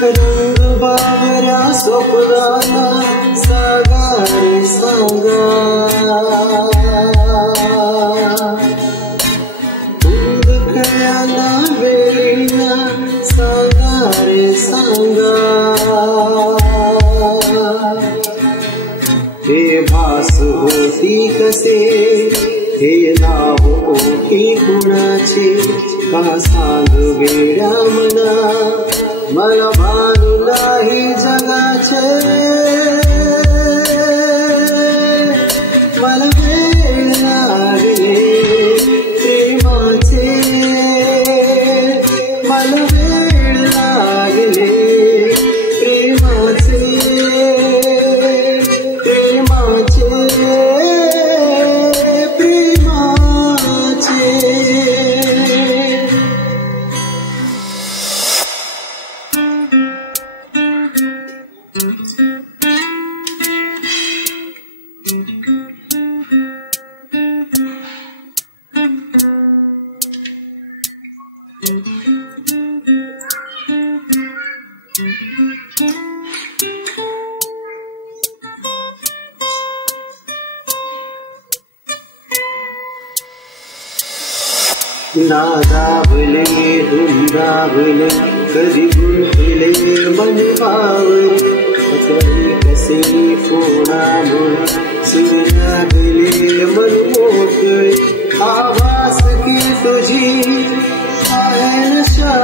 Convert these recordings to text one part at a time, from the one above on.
रंग बावऱ्या स्वप्नाला सांगा रे सांगा, उंदकड्याला वेळीला सांगा रे सांगा. हे भास होती कसे, हे नाव ओठी कुणाचे, का सांग वेड्या मना, मला भान नाही जगाचे. मला वेळ लागले प्रेमाचे, मला वेळ लागले प्रेमाचे, प्रेमाचे, प्रेमाचे. नादावले धुंदावले कधी गुंतले मन पावले, कधी कसे फोडामुळे सूर लागले मन मोकळे. आवाज की तुझी आहे नशा,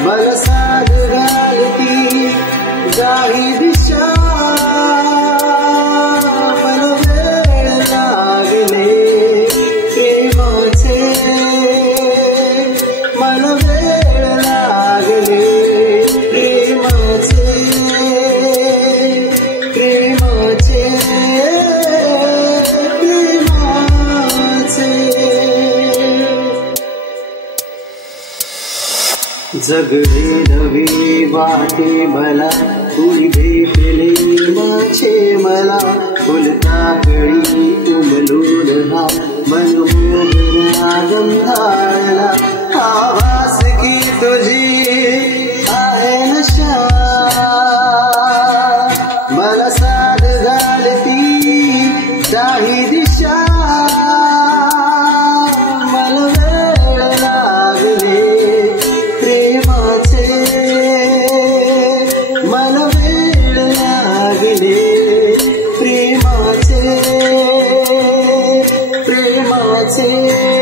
मला साध घालती जाही दिशा. मला वेळ लागले प्रेमाचे, मला वेळ लागले प्रेमाचे, प्रेमाचे, प्रेमाचे. जगले नवी वाटे मला, तुझी भेटले माझे मला. फुलता कळी उमलून हा मनमोहना गंधाळला. आवाज की तुझी आहे नशा, मला साध घालती जाही दिशा. मला वेळ लागले प्रेमाचे, मला वेळ लागले प्रेमाचे, प्रेमाचे.